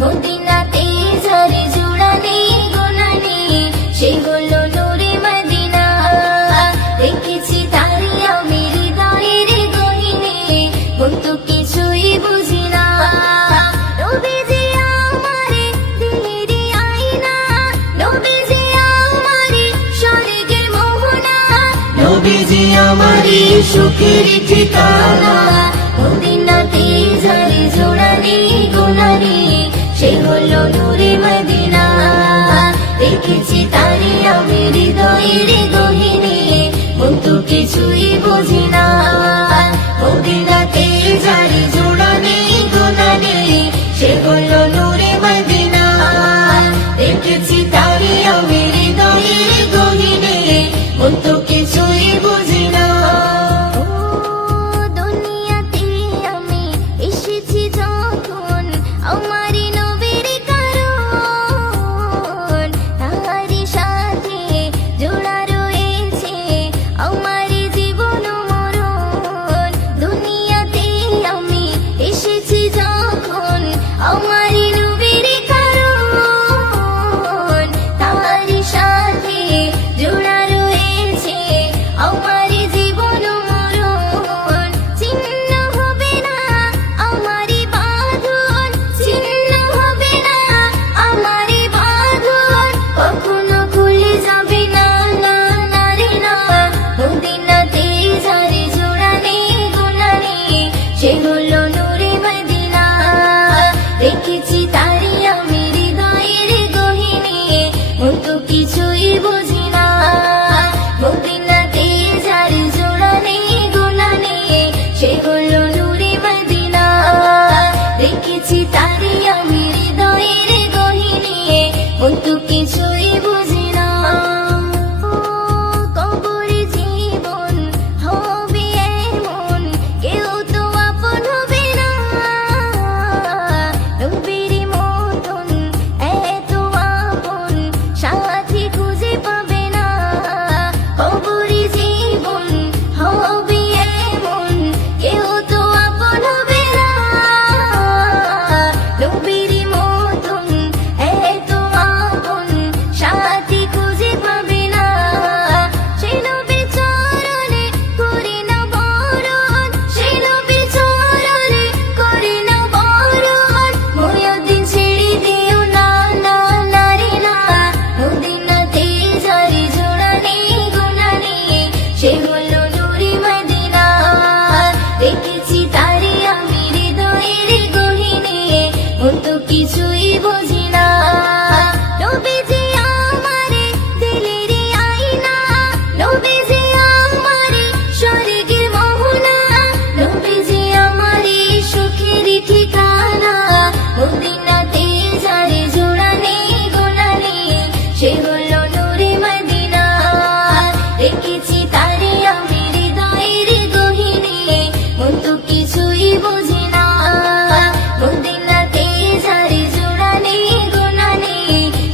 মদিনাতে যারে জোড়ানি গোনানি সে হলো নূরে মদিনা। দেখেছি তারে আমি হৃদয়ের গহীনে, কিন্তু কিছুই বুঝি না। নবীজি আমারে দিলেরই আয়না, নবীজি আমারে স্বর্গের মোহনা, নবীজি আমারে সুখের ঠিকানা। মদিনাতে যারে জোড়ানি গোনানি সে হলো নূরে মদিনা। দেখেছি তারে আমি হৃদয়ের গহীনে, কিন্তু কিছুই বুঝি না। মদিনাতে যারে জোড়ানি গোনানি সে হলো নূরে মদিনা। দেখেছি তারে আমি হৃদয়ের গহীনে, কিন্তু কিছুই বুঝি না। দুনিয়াতে আমি এসেছি যখন আমারই নবীর কারণ, তাহারই সাথে জোড়া রয়েছে আমারই জীবন মরণ। দুনিয়াতে আমি এসেছি যখন আমারই নবীর কারণ, তাহারই সাথে জোড়া রয়েছে আমারই জীবন মরণ। ছিন্ন হবে না আমারই বাঁধন, ছিন্ন হবে না আমারই বাঁধন, কখনো খুলে যাবে না, না না রে না। মদিনাতে যারে জোড়ানি গোনানি সে হলো নূরে মদিনা। দেখেছি তারে আমি হৃদয়ের গহীনে, কিন্তু কিছুই বুঝি না। মদিনাতে যারে জোড়ানি গোনানি সে হলো নূরে মদিনা। দেখেছি তারে আমি হৃদয়ের গহীনে, কিন্তু কিছুই বুঝি না। কবরে জীবন হবে এমন, কেউ তো আপন হবে না। নবীর মতন এত আপন সাথী খুঁজে পাবে না। কবরে জীবন হবে এমন, কেউ তো আপন হবে না। নবীর মতন এত আপন সাথী খুঁজে পাবে না। সে নবীর চরণে করে না বরণ, সে নবীর চরণে করে না বরণ। মুয়াজ্জিন ছেড়ে দিও না, না না রে না। মদিনাতে যারে জোড়ানি গোনানি সে হলো নূরে মদিনা। দেখেছি তারে আমি হৃদয়ের গহীনে, কিন্তু কিছুই বুঝি না। নবীজি আমারে দিলেরই আয়না, নবীজি আমারে স্বর্গের মোহনা, নবীজি আমারে সুখের ঠিকানা। মদিনাতে যারে জোড়ানি গোনানি সে হলো নূরে মদিনা। দেখেছি তারে আমি হৃদয়ের গহীনে, কিন্তু কিছুই বুঝি না। মদিনাতে যারে জোড়ানি গোনানি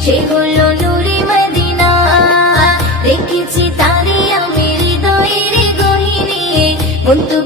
সে হলো নূরে মদিনা। দেখেছি তারে আমি হৃদয়ের গহীনে, কিন্তু